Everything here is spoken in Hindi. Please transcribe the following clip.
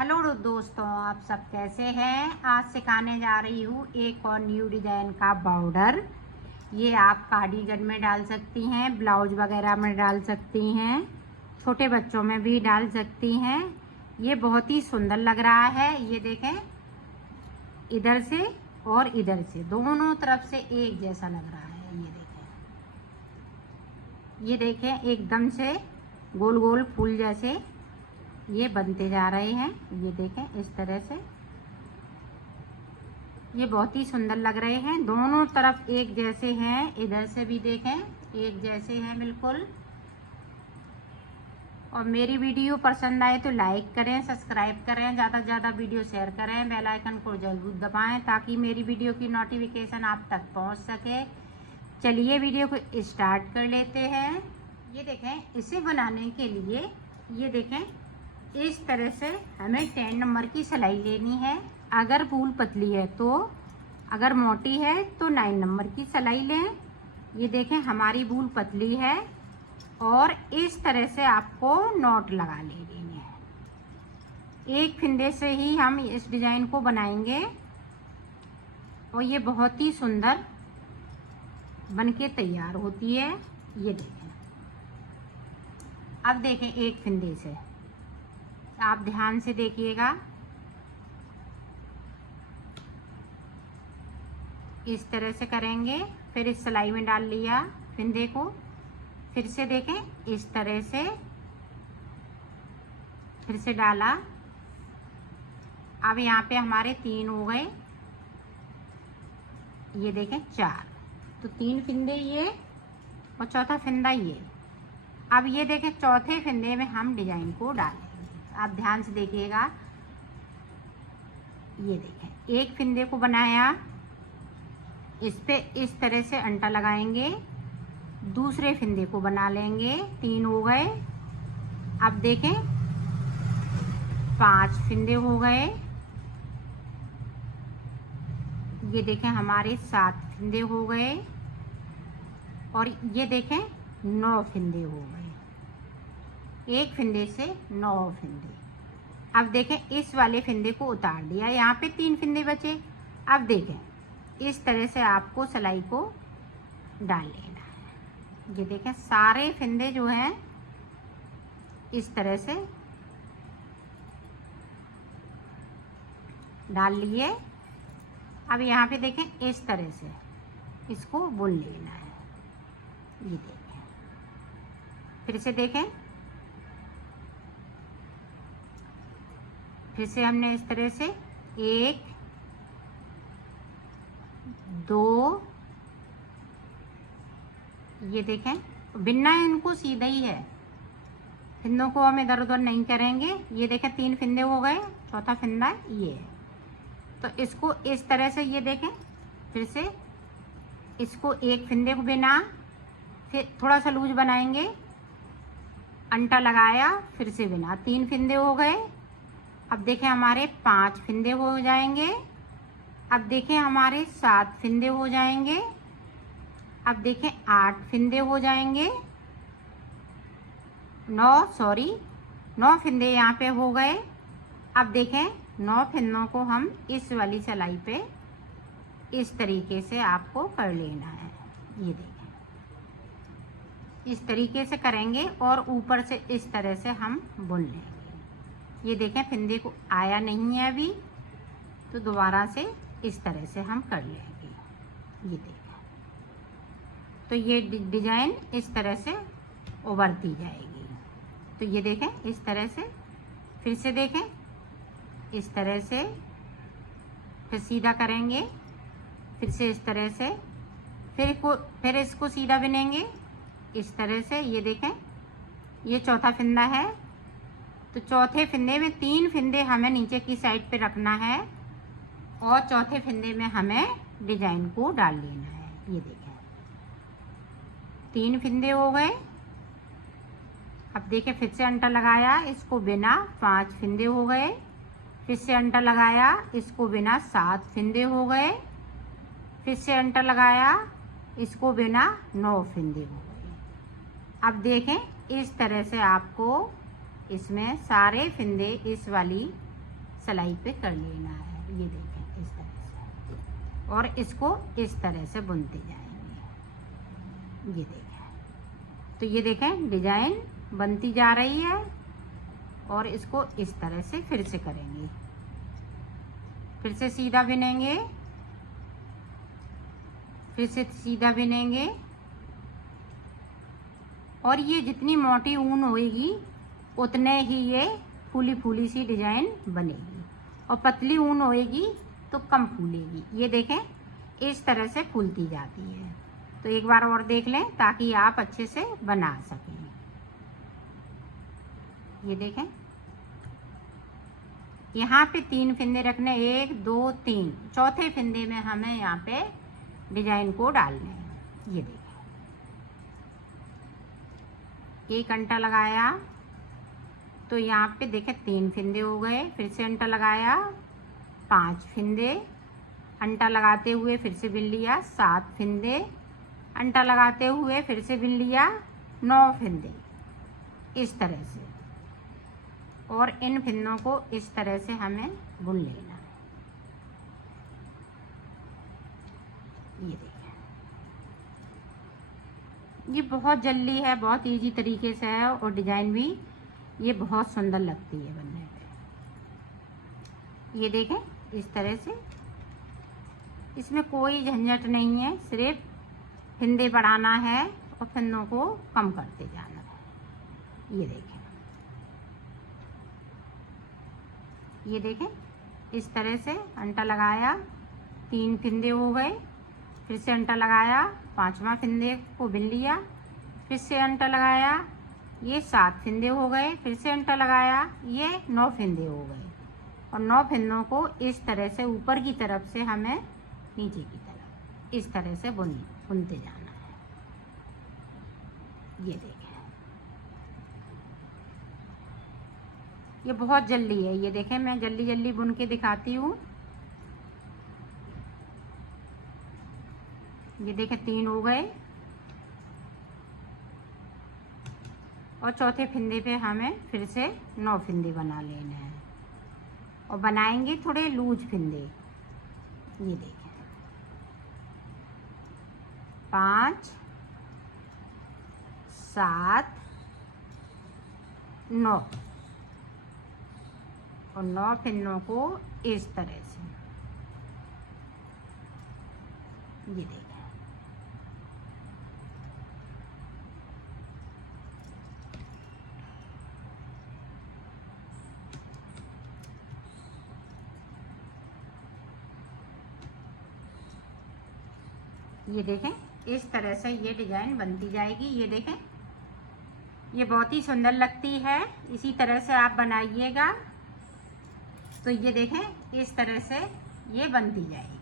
हेलो दोस्तों, आप सब कैसे हैं। आज सिखाने जा रही हूँ एक और न्यू डिज़ाइन का बॉर्डर। ये आप कार्डिगन में डाल सकती हैं, ब्लाउज वगैरह में डाल सकती हैं, छोटे बच्चों में भी डाल सकती हैं। ये बहुत ही सुंदर लग रहा है। ये देखें, इधर से और इधर से दोनों तरफ से एक जैसा लग रहा है। ये देखें एकदम से गोल गोल फूल जैसे ये बनते जा रहे हैं। ये देखें इस तरह से ये बहुत ही सुंदर लग रहे हैं। दोनों तरफ एक जैसे हैं, इधर से भी देखें एक जैसे हैं बिल्कुल। और मेरी वीडियो पसंद आए तो लाइक करें, सब्सक्राइब करें, ज़्यादा से ज़्यादा वीडियो शेयर करें, बेल आइकन को जरूर दबाएं ताकि मेरी वीडियो की नोटिफिकेशन आप तक पहुंच सके। चलिए वीडियो को स्टार्ट कर लेते हैं। ये देखें, इसे बनाने के लिए ये देखें इस तरह से हमें 10 नंबर की सिलाई लेनी है। अगर वूल पतली है तो, अगर मोटी है तो 9 नंबर की सिलाई लें। ये देखें हमारी वूल पतली है और इस तरह से आपको नॉट लगा लेनी है। एक फिंदे से ही हम इस डिज़ाइन को बनाएंगे और ये बहुत ही सुंदर बनके तैयार होती है। ये देखें, अब देखें एक फिंदे से, आप ध्यान से देखिएगा। इस तरह से करेंगे, फिर इस सिलाई में डाल लिया फिंदे को, फिर से देखें इस तरह से, फिर से डाला। अब यहाँ पे हमारे 3 हो गए। ये देखें 4, तो 3 फिंदे ये और चौथा फिंदा ये। अब ये देखें चौथे फिंदे में हम डिजाइन को डालेंगे। आप ध्यान से देखिएगा। ये देखें एक फिंदे को बनाया, इस पे इस तरह से अंटा लगाएंगे, दूसरे फिंदे को बना लेंगे। 3 हो गए। अब देखें 5 फिंदे हो गए। ये देखें हमारे 7 फिंदे हो गए और ये देखें 9 फिंदे हो गए। एक फिंदे से 9 फिंदे। अब देखें इस वाले फिंदे को उतार दिया, यहाँ पे 3 फिंदे बचे। अब देखें इस तरह से आपको सिलाई को डाल लेना है। ये देखें सारे फिंदे जो हैं इस तरह से डाल लिए। अब यहाँ पे देखें इस तरह से इसको बुन लेना है। ये देखें, फिर से देखें, फिर से हमने इस तरह से 1 2, ये देखें बिनना इनको सीधा ही है, फिंदों को हम इधर उधर नहीं करेंगे। ये देखें 3 फिंदे हो गए, चौथा फिंदा ये है। तो इसको इस तरह से ये देखें, फिर से इसको एक फिंदे को बिना, फिर थोड़ा सा लूज बनाएंगे, अंटा लगाया, फिर से बिना। 3 फिंदे हो गए। अब देखें हमारे 5 फिंदे हो जाएंगे। अब देखें हमारे 7 फिंदे हो जाएंगे। अब देखें 8 फिंदे हो जाएंगे। 9 फिंदे यहाँ पे हो गए। अब देखें 9 फिंदों को हम इस वाली सिलाई पे इस तरीके से आपको कर लेना है। ये देखें इस तरीके से करेंगे और ऊपर से इस तरह से हम बुन लेंगे। ये देखें फिंदे को आया नहीं है अभी, तो दोबारा से इस तरह से हम कर लेंगे। ये देखें, तो ये डिजाइन इस तरह से उभरती जाएगी। तो ये देखें इस तरह से, फिर से देखें इस तरह से, फिर सीधा करेंगे, फिर से इस तरह से, फिर इसको सीधा बिनेंगे इस तरह से। ये देखें ये चौथा फिंदा है, तो चौथे फिंदे में 3 फिंदे हमें नीचे की साइड पे रखना है और चौथे फिंदे में हमें डिजाइन को डाल लेना है। ये देखें 3 फिंदे हो गए। अब देखें फिर से अंटा लगाया, इसको बिना 5 फिंदे हो गए। फिर से अंटा लगाया, इसको बिना 7 फिंदे हो गए। फिर से अंटा लगाया, इसको बिना 9 फिंदे हो गए। अब देखें इस तरह से आपको इसमें सारे फिंदे इस वाली सिलाई पे कर लेना है। ये देखें इस तरह से, और इसको इस तरह से बुनते जाएंगे। ये देखें, तो ये देखें डिजाइन बनती जा रही है, और इसको इस तरह से फिर से करेंगे। फिर से सीधा बिनेंगे, फिर से सीधा बिनेंगे, और ये जितनी मोटी ऊन होएगी उतने ही ये फूली फूली सी डिजाइन बनेगी, और पतली ऊन होएगी तो कम फूलेगी। ये देखें इस तरह से फूलती जाती है। तो एक बार और देख लें ताकि आप अच्छे से बना सकें। ये देखें, यहाँ पे 3 फंदे रखने, 1 2 3, चौथे फंदे में हमें यहाँ पे डिजाइन को डालने हैं। ये देखें, एक अंटा लगाया तो यहाँ पे देखें 3 फंदे हो गए, फिर से अंटा लगाया 5 फंदे, अंटा लगाते हुए फिर से बिन लिया 7 फंदे, अंटा लगाते हुए फिर से बिन लिया 9 फंदे, इस तरह से। और इन फंदों को इस तरह से हमें बुन लेना है। ये देखें, ये बहुत जल्दी है, बहुत इजी तरीके से है, और डिजाइन भी ये बहुत सुंदर लगती है बनने पे। ये देखें इस तरह से, इसमें कोई झंझट नहीं है, सिर्फ फंदे बढ़ाना है और फंदों को कम करते जाना है। ये देखें, ये देखें इस तरह से अंटा लगाया, 3 फंदे हो गए, फिर से अंटा लगाया, 5वां फंदे को बिन लिया, फिर से अंटा लगाया, ये 7 फंदे हो गए, फिर से अंटा लगाया, ये 9 फंदे हो गए, और 9 फंदों को इस तरह से ऊपर की तरफ से हमें नीचे की तरफ इस तरह से बुनते जाना है। ये देखें, ये बहुत जल्दी है। ये देखें, मैं जल्दी जल्दी बुन के दिखाती हूँ। ये देखें 3 हो गए, और चौथे फंदे पे हमें फिर से 9 फंदे बना लेने हैं, और बनाएंगे थोड़े लूज फंदे। ये देखें 5 7 9, और 9 फंदों को इस तरह से। ये देखें, ये देखें इस तरह से ये डिजाइन बनती जाएगी। ये देखें, ये बहुत ही सुंदर लगती है, इसी तरह से आप बनाइएगा। तो ये देखें इस तरह से ये बनती जाएगी।